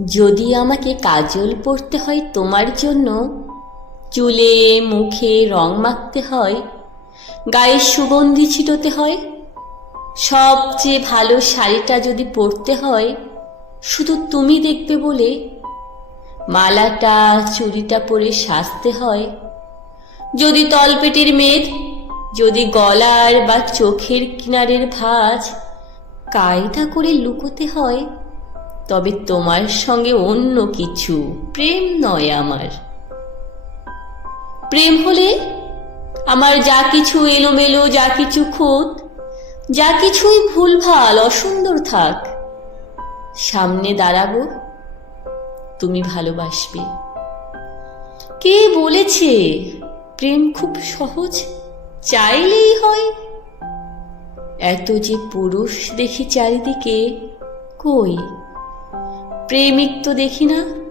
যদি আমাকে কাজল পরতে হয় তোমার জন্য, চুলে মুখে রং মাখতে হয়, গায়ে সুগন্ধি ছিটোতে হয়, সবচেয়ে ভালো শাড়িটা যদি পরতে হয় শুধু তুমি দেখবে বলে, মালাটা চুড়িটা পরে সাজতে হয়, যদি তলপেটের মেদ, যদি গলার বা চোখের কিনারের ভাঁজ কায়দা করে লুকোতে হয়, তবে তোমার সঙ্গে অন্য কিছু, প্রেম নয় আমার। প্রেম হলে আমার যা কিছু এলোমেলো, যা কিছু খুঁত, যা কিছুই ভুলভাল অসুন্দর থাক, সামনে দাঁড়াবো, তুমি ভালোবাসবে। কে বলেছে প্রেম খুব সহজ, চাইলেই হয়? এত যে পুরুষ দেখি চারিদিকে, কই প্রেমিক তো দেখি না।